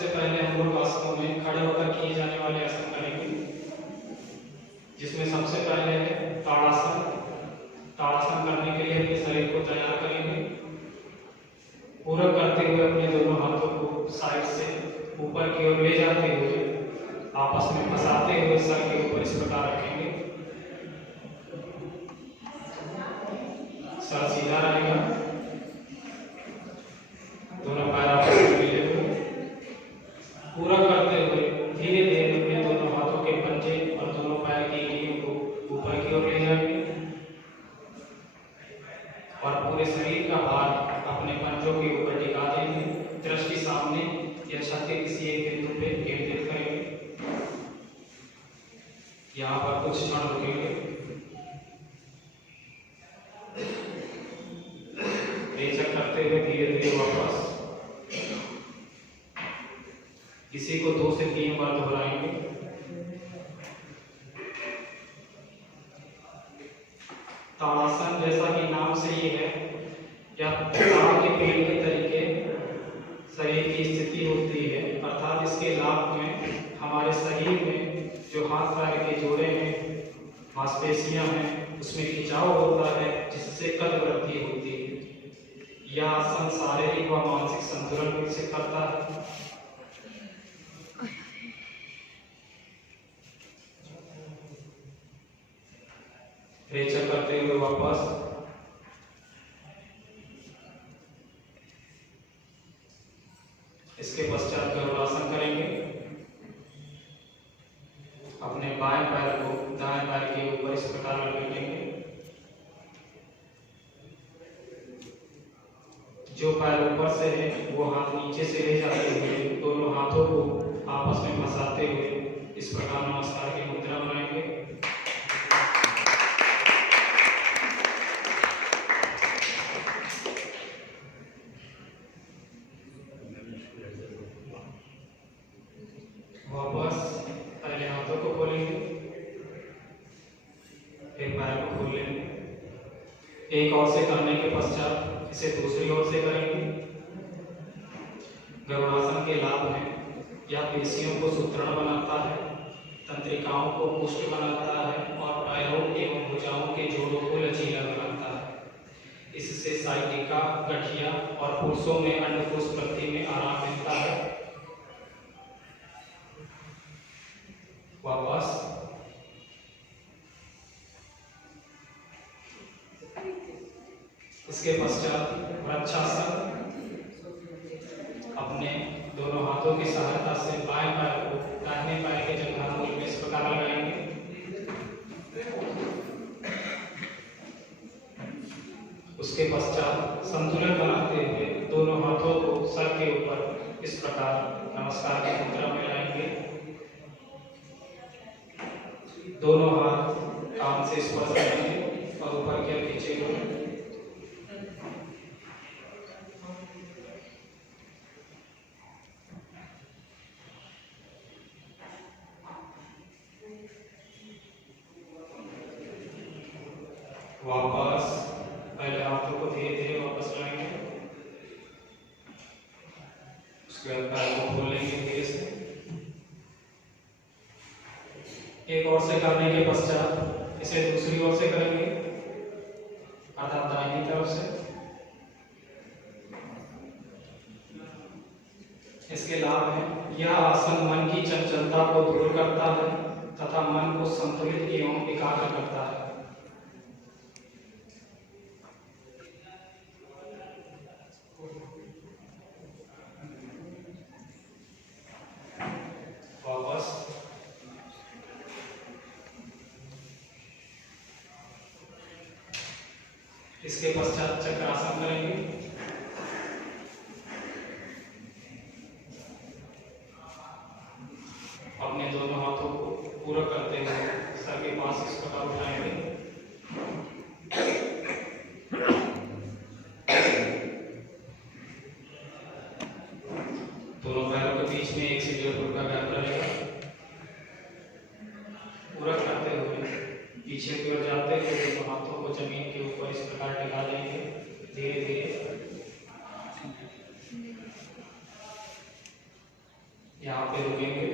सबसे पहले हम लोग आसनों में खड़े होकर किए जाने वाले आसन करेंगे, जिसमें सबसे पहले है ताड़ासन। ताड़ासन करने के लिए अपने शरीर को तैयार करेंगे। पूरा करते हुए अपने दोनों हाथों को साइड से ऊपर की ओर ले जाते हुए आपस में फंसाते हुए सर के ऊपर इस प्रकार रखेंगे। सर सीधा रहेगा, दोनों पैर आपस में मिले हुए। पूरा करते हुए धीरे धीरे अपने दोनों हाथों के पंजे और दोनों पैर की एड़ियों को ऊपर की ओर ले जाएंगे और पूरे शरीर का भार अपने पंजों के ऊपर टिका देंगे। दृष्टि सामने या छत के किसी एक बिंदु पे केंद्रित करेंगे। यहाँ पर कुछ क्षण रुकेंगे। रेचक करते हुए धीरे धीरे वापस इसी को 2 से 3 बार दोहराएंगे। ताड़ासन जैसा कि नाम से ही है, या ताड़ के पेड़ के तरीके शरीर की स्थिति होती है, अर्थात इसके लाभ में हमारे शरीर में जो हाथ पैर के जोड़े हैं, मांसपेशियां हैं, उसमें खिंचाव होता है, जिससे कद वृद्धि होती है। यह आसन शारीरिक व मानसिक संतुलन को विकसित करता है। रेचक करते हुए वापस इसके पश्चात गरुड़ासन करेंगे। अपने बाएं पैर को दाएं पैर के ऊपर इस प्रकार लपेटेंगे। जो पैर ऊपर से है वो हाथ नीचे से ले जाते हुए दोनों हाथों को आपस में फंसाते हुए इस प्रकार नमस्कार की मुद्रा बनाएंगे। वापस पहले हाथों को खोलेंगे, फिर पैर को खोल लेंगे। एक और से करने के पश्चात इसे दूसरी ओर से करेंगे। गरुड़ासन के लाभ हैं, यह पेशियों को सुदृढ़ बनाता है, तंत्रिकाओं को पुष्ट बनाता है और पैरों एवं भुजाओं के जोड़ों को लचीला बनाता है। इससे साइटिका, गठिया और पुरुषों में अंडकोश वृद्धि में आराम मिलता है। वापस इसके पश्चात वृक्षासन। अपने दोनों हाथों की सहायता से बाएं पैर को दाहिने पैर के जंघामूल में इस प्रकार लगाएंगे। उसके पश्चात संतुलन बनाते हुए दोनों हाथों को सर के ऊपर इस प्रकार नमस्कार की मुद्रा में लाएंगे। दोनों हाथ कान से स्पर्श करेंगे और ऊपर की ओर खींचे हुए। वापस पहले हाथों को धीरे धीरे वापस लाएंगे। उसके बाद पैर को खोल लेंगे धीरे से। एक और से करने के पश्चात इसे दूसरी ओर से करेंगे, अर्थात दाहिनी तरफ से। इसके लाभ हैं, यह आसन मन की चंचलता को दूर करता है तथा मन को संतुलित एवं एकाग्र करता है। वापस इसके पश्चात चक्रासन करेंगे। अपने दोनों हाथों को पूरा करते हुए सर के पास इस प्रकार उठाएंगे। दोनों पैरों के बीच में 1 से 1.5 फुट का गैप रहेगा। पूरा करते हुए पीछे की ओर जाते हुए दोनों हाथों को जमीन के ऊपर इस प्रकार टिका देंगे धीरे धीरे। यहाँ पे रुकेंगे।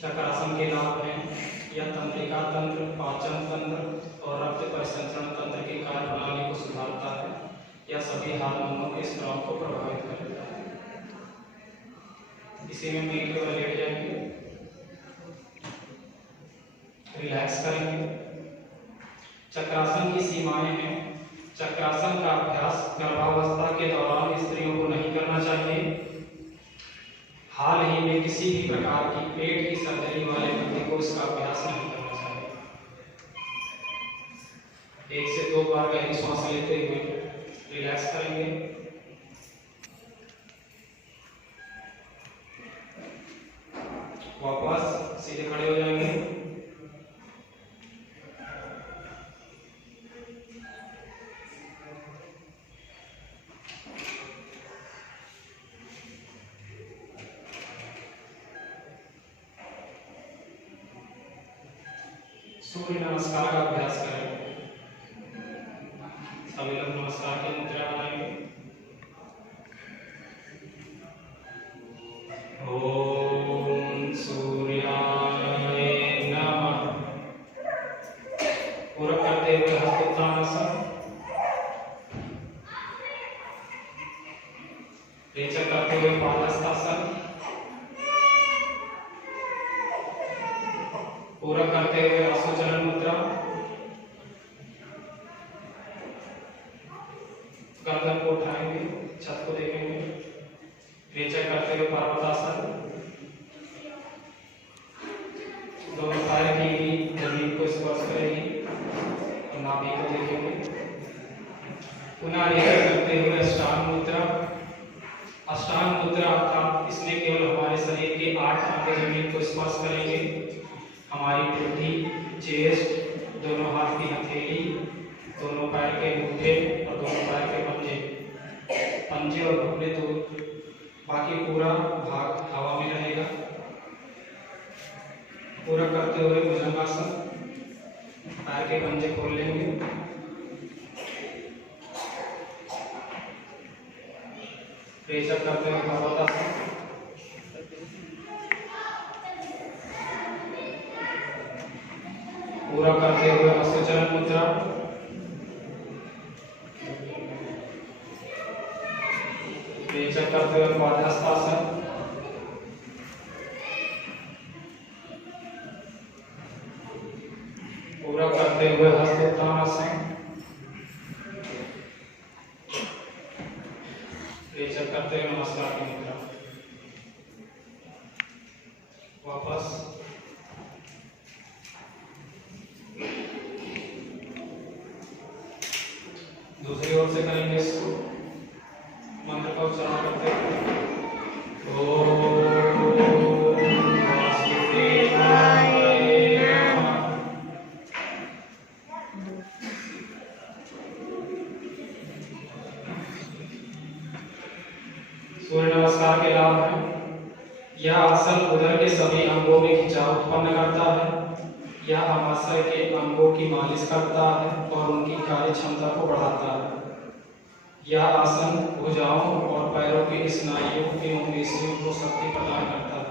चक्रासन के लाभ हैं, यह तंत्रिका तंत्र, पाचन तंत्र और रक्त परिसंचरण तंत्र की कार्य प्रणाली को सुधारता है। यह सभी हार्मोनों के स्राव को प्रभावित करता है। इसी में पेट के बल लेट जाएंगे, रिलैक्स करेंगे। चक्रासन की सीमाएं हैं। चक्रासन का अभ्यास गर्भावस्था के दौरान स्त्रियों को नहीं करना चाहिए। हाल ही में किसी भी प्रकार की पेट की सर्जरी वाले व्यक्ति को इसका अभ्यास नहीं करना चाहिए। 1 से 2 बार गहरी सांस लेते हुए रिलैक्स करेंगे। वापस सीधे खड़े हो जाएंगे। सूर्य नमस्कार का अभ्यास करें। सभी लोग नमस्कार की मुद्रा बनाएंगे। ओम सूर्याय नमः। पूरा करते हुए हस्तोत्थानासन। रेचक करते हुए पादहस्तासन। पूरा करते हुए अश्वचरण मुद्रा। गर्दन को उठाएंगे, छत को देखेंगे। रेचक करते हुए पर्वतासन। दोनों पैर की जमीन को स्पर्श करेंगे और नाभि को देखेंगे। पुनः रेचक करते हुए अष्टांग मुद्रा। अष्टांग मुद्रा अर्थात इसमें केवल हमारे शरीर के 8 अंग जमीन को स्पर्श करेंगे। हमारी पिठी, चेस्ट, दोनों हाथ की हथेली, दोनों पैर के अंगूठे और दोनों पैर के पंजे और घुटने, तो बाकी पूरा भाग हवा में रहेगा। पूरा करते हुए भुजंगासन। पैर के पंजे खोल लेंगे। रेचक करते हुए पर्वतासन। पूरा करते हुए अश्वचरण मुद्रा। रेचक करते हुए पादहस्तासन। पूरा करते हुए हस्तोत्थानासन। रेचक करते हुए नमस्कार की मुद्रा। वापस दूसरी ओर से करेंगे इसको। मंत्र का उच्चारण करते हैं। सूर्य नमस्कार के लाभ हैं। यह आसन उदर के सभी अंगों में खिंचाव उत्पन्न करता है। यह आमाशय के अंगों की मालिश करता है और उनकी कार्य क्षमता को बढ़ाता है। यह आसन भुजाओं और पैरों के स्नायुओं एवं पेशियों को शक्ति प्रदान करता है।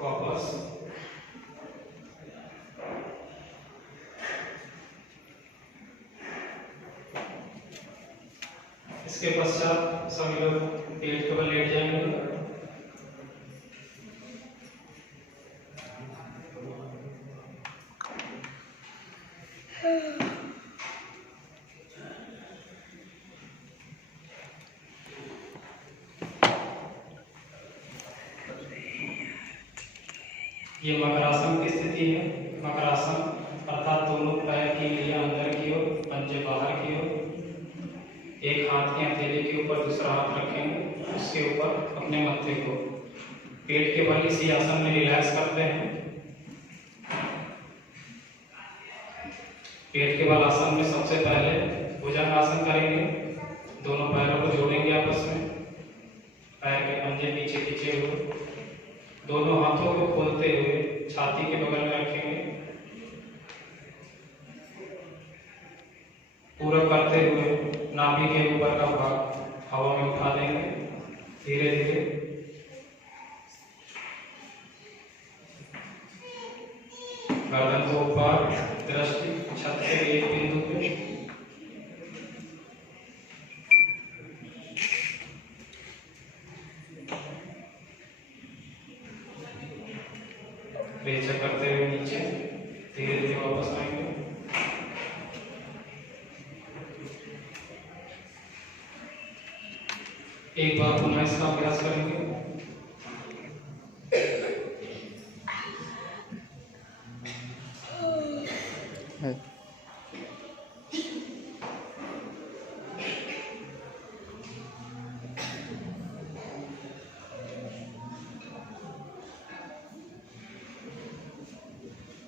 वापस इसके पश्चात सभी लोग पेट के बल लेट जाएंगे। ये मकरासन की स्थिति है। मकरासन अर्थात दोनों पैर की लिया अंदर की ओर, पंजे बाहर की ओर। एक हाथ के हथेली के ऊपर दूसरा हाथ रखेंगे, उसके ऊपर अपने मत्थे को पेट के बल इसी आसन में रिलैक्स करते हैं। पेट के बल आसन में सबसे पहले भुजंगासन करेंगे। दोनों पैरों को जोड़ेंगे आपस में, पैर के पंजे पीछे पीछे हुए, दोनों हाथों को खोलते हुए छाती के बगल में रखेंगे। पूरा करते हुए नाभि के ऊपर का भाग हवा में उठा देंगे धीरे धीरे। गर्दन को ऊपर, दृष्टि छत के एक बिंदु पे। रेचक करते हुए नीचे धीरे धीरे वापस आएंगे। एक बार पुनः इसका अभ्यास करेंगे।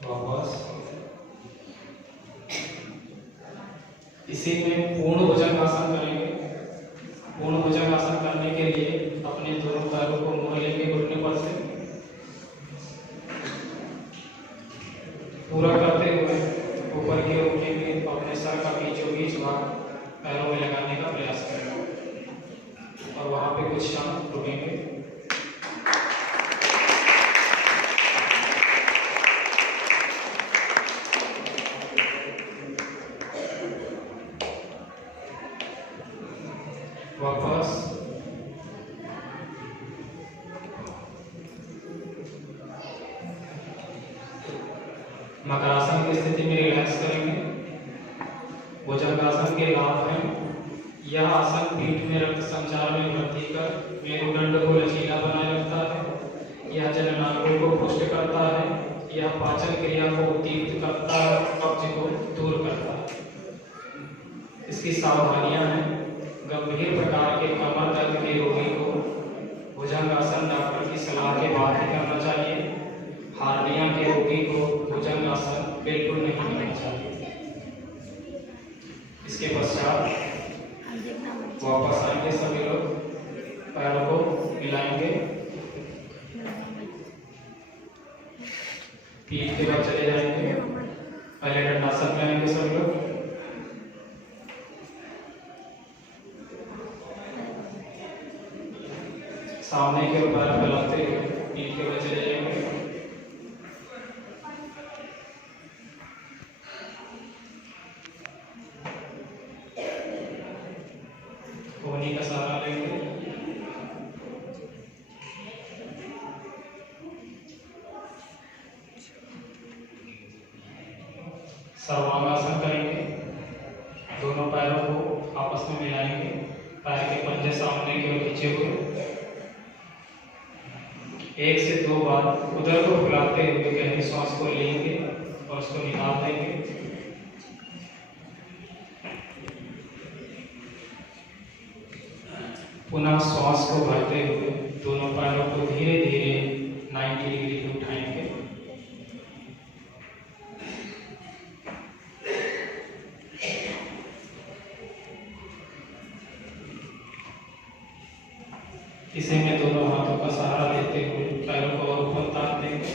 वापस इसी में पूर्ण भुजंगासन करेंगे। पूर्ण भुजंगासन करने के लिए अपने दोनों पैरों को मोड़ लेंगे घुटने पर से। पूरा करते हुए ऊपर की ओर उठेंगे, अपने सर का बीचों बीच भाग पैरों में लगाने का प्रयास करेंगे और वहां पे कुछ क्षण रुकेंगे। वापस मकरासन की स्थिति में रिलैक्स करेंगे। भुजंगासन के लाभ हैं। यह आसन पीठ में रक्त संचार में वृद्धि कर मेरुदंड को लचीला बनाए रखता है। यह जननांगों को पुष्ट करता है। यह पाचन क्रिया को उत्तेजित करता है, कब्ज को दूर करता है। इसकी सावधानियां हैं। गंभीर प्रकार के कमर दर्द के रोगी को भुजंगासन डॉक्टर की सलाह के बाद ही करना चाहिए। हार्निया के रोगी को भुजंगासन बिल्कुल नहीं करना चाहिए। इसके पश्चात वापस आएंगे, सभी लोग पैरों को मिलाएंगे, पीठ के बाद चले जाएंगे। पहले दंडासन में आएंगे सभी लोग। सामने के ऊपर फैलाते हुए पीठ के बाद चले जाएंगे। कोहनी का सहारा लेंगे। सर्वांगासन करेंगे। दोनों पैरों को आपस में मिलाएंगे, पैर के पंजे सामने की ओर खींचे हुए। एक से दो बार उदर को फुलाते हुए गहरी सांस को लेंगे और उसको निकाल देंगे। पुनः श्वास को भरते हुए दोनों पैरों को धीरे धीरे 90 डिग्री पे उठाएंगे। इसी में दोनों हाथों का सहारा लेते हुए पैरों को और ऊपर तान देंगे।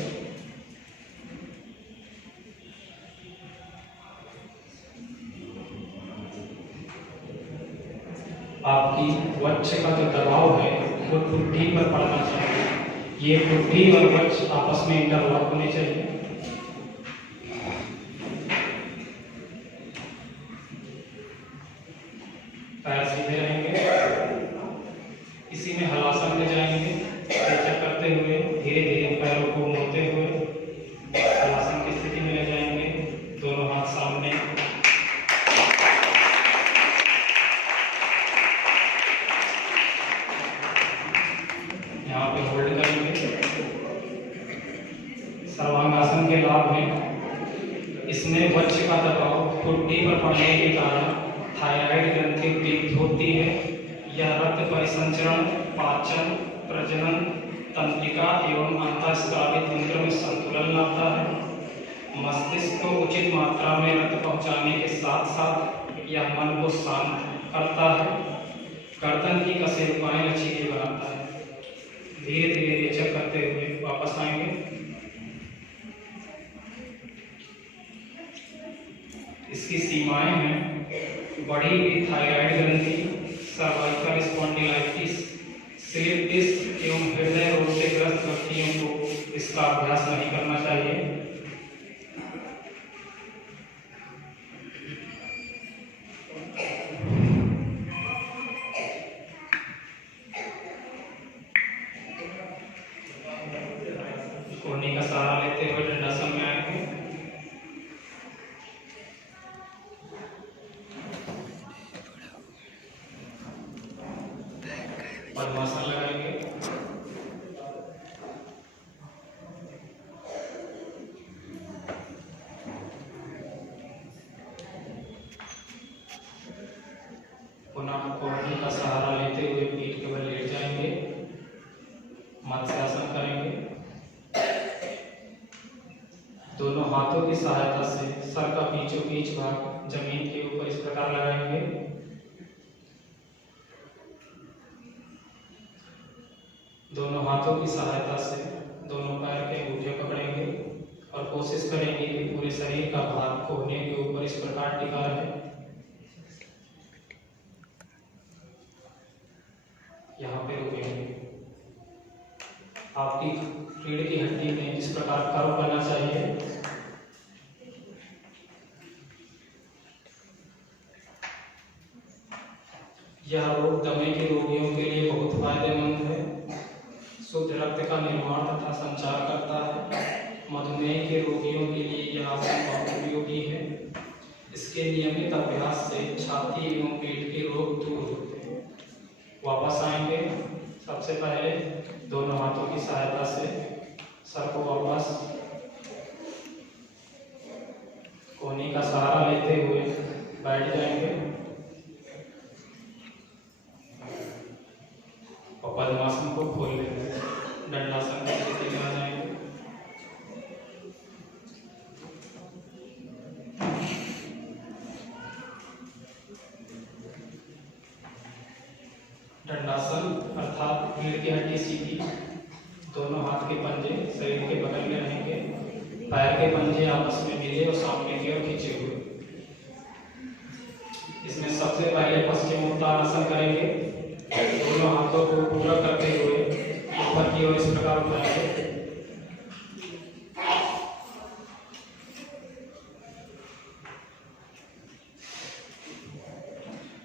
आपकी वक्ष का जो दबाव है वो ठुड्डी पर पड़ना चाहिए। ये ठुड्डी और वक्ष आपस में इंटरलॉक होने चाहिए। पैर सीधे रहेंगे। इसी में हलासन में जाएंगे, रेचक करते हुए धीरे धीरे पैरों को मोड़ते हुए हलासन की स्थिति में ले जाएंगे। दोनों हाथ सामने, यहाँ पे होल्ड करेंगे। विचरण, पाचन, प्रजनन, तंत्रिका एवं अंतःस्रावी तंत्र में संतुलन लाता है। मस्तिष्क को उचित मात्रा में रक्त पहुंचाने के साथ साथ यह मन को शांत करता है। गर्दन की कशेरुकाएं लचीली बनाता है। धीरे धीरे रेचक करते हुए वापस आएंगे। इसकी सीमाएं हैं बढ़ी हुई थायराइड ग्रंथि, सर्वाइकल स्पॉन्डिलाइटिस, स्लीप डिस्क एवं हृदय रोग से ग्रस्त व्यक्तियों को इसका अभ्यास नहीं करना चाहिए। कोहनी का सहारा लेते हुए दंडासन में आएंगे। पद्मासन लगाएंगे। पुनः कोहनी का सहारा लेते हुए पीठ के बल लेट जाएंगे। मत्स्यासन करेंगे। दोनों हाथों की सहायता से सर का बीचों बीच भाग जमीन के ऊपर इस प्रकार लगाएंगे। दोनों हाथों की सहायता से दोनों पैर के अंगूठे पकड़ेंगे और कोशिश करेंगे कि पूरे शरीर का भार कोहनी के ऊपर इस प्रकार टिका रहे। यहाँ पे रुकेंगे। आपकी रीढ़ की हड्डी में इस प्रकार कर्व करना चाहिए। यह रोग दमे के रोगियों के लिए बहुत फायदेमंद है। शुद्ध रक्त का निर्माण तथा संचार करता है। मधुमेह के रोगियों के लिए यह आसन बहुत उपयोगी है। इसके नियमित अभ्यास से छाती एवं पेट के रोग दूर होते हैं। वापस आएंगे। सबसे पहले दोनों हाथों की सहायता से सर को वापस कोहनी का सहारा लेते हुए बैठ जाएंगे और पद्मासन को खोल लेंगे। दंडासन की स्थिति में आ जाएंगे। दंडासन अर्थात रीढ़ की हड्डी सीधी, दोनों हाथ के पंजे शरीर के बगल में रहेंगे। पैर के पंजे आपस में मिले और सामने की ओर खींचे हुए। इसमें सबसे पहले पश्चिमोत्तानासन करेंगे। दोनों हाथों को पूरा करते हुए ऊपर की ओर इस प्रकार उठाएंगे।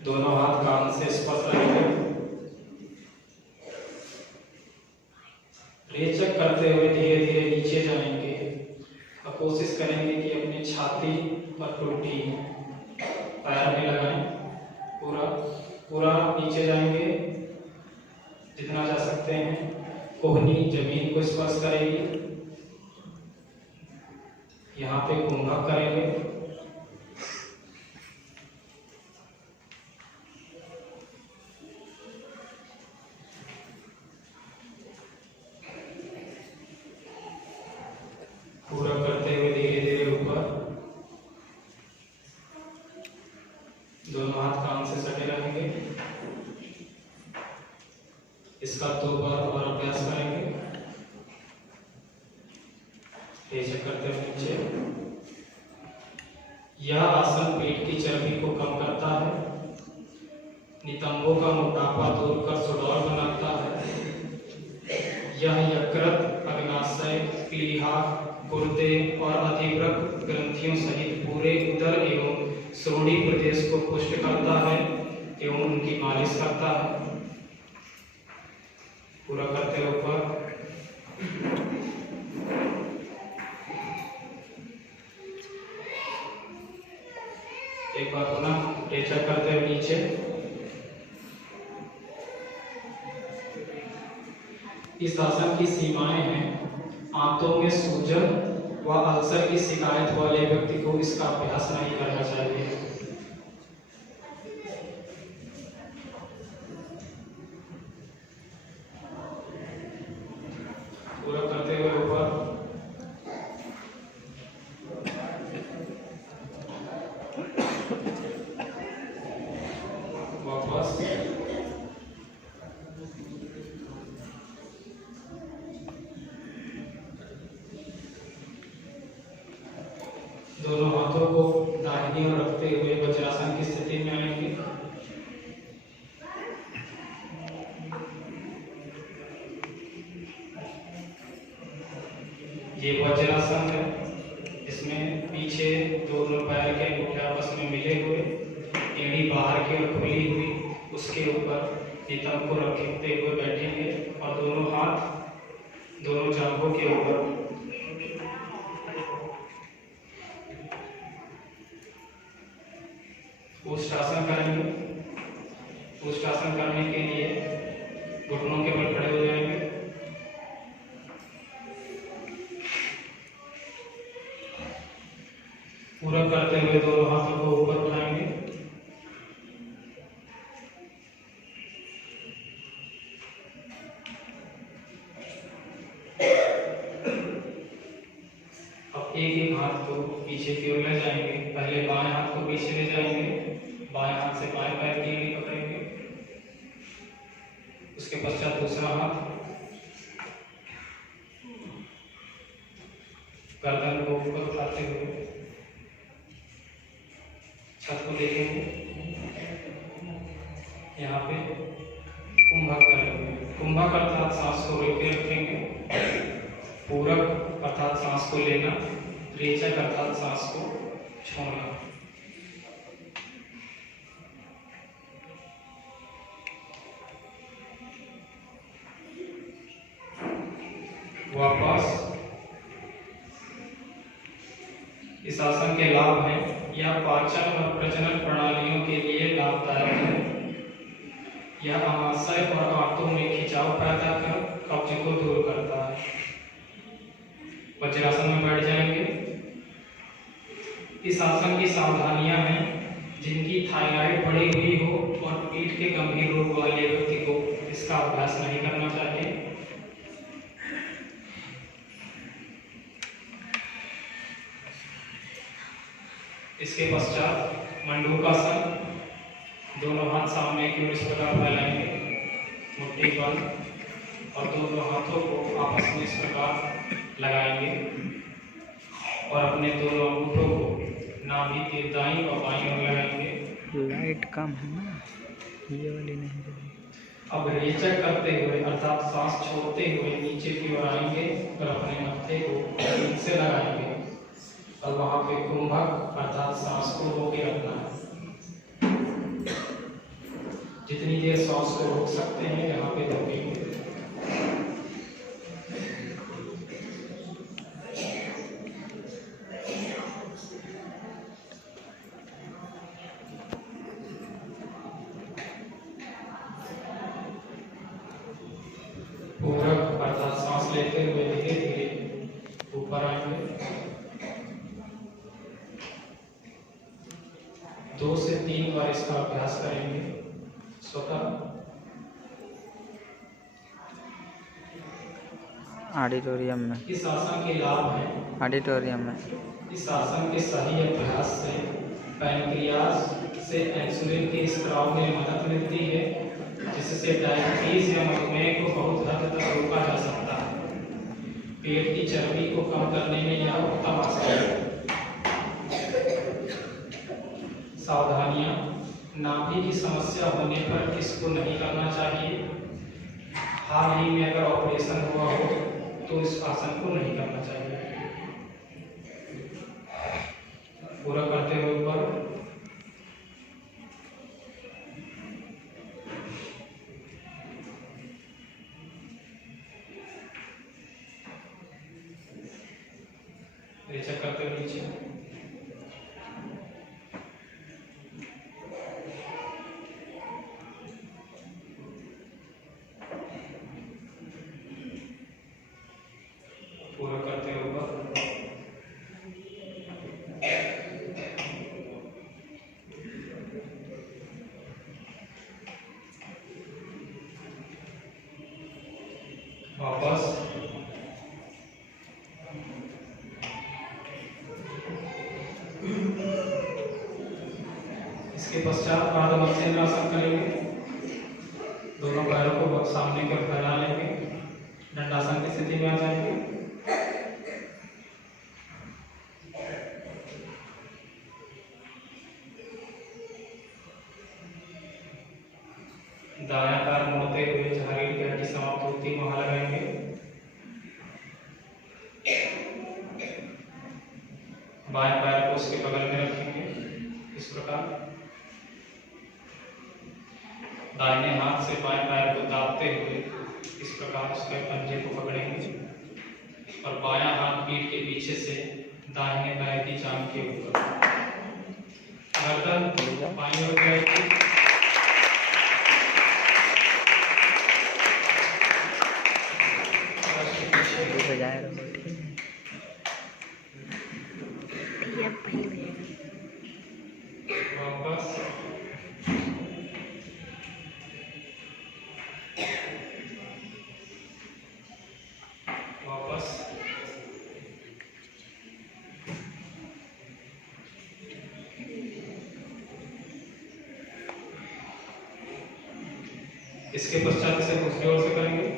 दोनों हाथ कान से स्पर्श रहेंगे। रेचक करते हुए धीरे धीरे नीचे जाएंगे और कोशिश करेंगे कि अपनी छाती और टूटी पैर में लगाएं। पूरा नीचे जाएंगे जितना जा सकते हैं। कोहनी जमीन को स्पर्श करेगी। यहाँ पे कुंभक करेंगे। पूरा करते हुए धीरे धीरे ऊपर। दोनों हाथ कान से सटे रहेंगे। इसका 2 बार और अभ्यास करेंगे। रेचक करते हुए नीचे। यह आसन पेट की चर्बी को कम करता है, नितंबों का मोटापा दूर कर सुडौल बनाता है। यह यकृत, अग्नाशय, पीलिहा, गुर्दे और अधिवृक्क ग्रंथियों सहित पूरे उदर एवं श्रोणि प्रदेश को पुष्ट करता है एवं उनकी मालिश करता है। पूरा करते हुए ऊपर। एक बार पुनः रेचक करते हुए नीचे। इस आसन की सीमाएं हैं। आंतों में सूजन व अल्सर की शिकायत वाले व्यक्ति को इसका अभ्यास नहीं करना चाहिए। वापस दोनों हाथों को दाहिनी ओर रखते हुए वज्रासन की स्थिति में आएंगे। ये वज्रासन है, इसमें पीछे दोनों पैर के अंगूठे आपस में मिले हुए, एड़ी बाहर की ओर खुली हुई, उसके ऊपर नितंब को रखते हुए बैठेंगे और दोनों हाथ दोनों जांघों के ऊपर उष्टासन करेंगे। उष्टासन करने के लिए घुटनों के बल खड़े हो जाएंगे। पूरा करते हुए दोनों हाथों को ऊपर उठाएंगे। अब एक एक हाथ को पीछे की ओर ले जाएंगे। पहले बाएं हाथ को पीछे ले जाएंगे, बाएं हाथ से बाएं पैर की एड़ी पकड़ेंगे। उसके पश्चात दूसरा हाथ गर्दन को ऊपर उठाते हुए छत को देखेंगे। यहाँ पे कुंभक करेंगे। कुंभक अर्थात सांस को रोक के रखेंगे। पूरक अर्थात सांस को लेना, रेचक अर्थात सांस को छोड़ना। वापस इस आसन के लाभ हैं, यह पाचन और प्रजनन प्रणालियों के लिए लाभदायक है। यह आमाशय और आंतों में खिंचाव पैदा कर कब्ज को दूर करता है। वज्रासन में बैठ जाएंगे। इस आसन की सावधानियां हैं, जिनकी थायराइड बढ़ी हुई हो और पीठ के गंभीर रोग वाले व्यक्ति को इसका अभ्यास नहीं करना चाहिए। इसके पश्चात मंडूकासन। दोनों हाथ सामने की ओर इस प्रकार फैलाएंगे, मुट्ठी बंद, और दोनों हाथों को आपस में इस प्रकार लगाएंगे और अपने दोनों अंगूठों को नाभि के दाईं और बाईं ओर लगाएंगे। लाइट कम है ना, ये वाली नहीं। अब रेचक करते हुए अर्थात सांस छोड़ते हुए नीचे की ओर आएंगे और अपने मत्थे को ठीक से लगाएंगे और वहां पे कुंभक अर्थात सांस को रोके रखना है। जितनी देर सांस को रोक सकते हैं यहाँ पे रोकेंगे। पूरक अर्थात सांस लेते हुए धीरे धीरे ऊपर आएंगे। 2 से 3 बार इसका अभ्यास करेंगे स्वतः। ऑडिटोरियम में इस आसन के लाभ हैं। ऑडिटोरियम में इस आसन के सही अभ्यास से पैनक्रियाज से इंसुलिन के स्राव में मदद मिलती है, जिससे डायबिटीज या मधुमेह को बहुत हद तक रोका जा सकता है। पेट की चर्बी को कम करने में यह उत्तम आसन है। सावधानियां, नाभि की समस्या होने पर किसको नहीं करना चाहिए। हाल ही में अगर ऑपरेशन हुआ हो तो इस आसन को नहीं करना चाहिए। पूरा करते हुए ऊपर रेचक करते हुए नीचे। पूरा करते हुए ऊपर। वापस इसके पश्चात मत्स्येंद्रासन करेंगे। दोनों पैरों को सामने की ओर फैला लेंगे, दंडासन की स्थिति में आ जाएंगे। दायां पैर मोड़ते हुए जहाँ रीढ़ की हड्डी समाप्त होती है वहां लगाएंगे। बाएं पैर को उसके बगल में रखेंगे इस प्रकार। दाहिने हाथ से बाएं पैर को दाबते हुए इस प्रकार उसके पंजे को पकड़ेंगे और बायां हाथ पीठ के पीछे से दाहिने पैर की जांघ के ऊपर, गर्दन बाईं ओर जाएगी। वापस वापस इसके पश्चात इसे दूसरी ओर से करेंगे।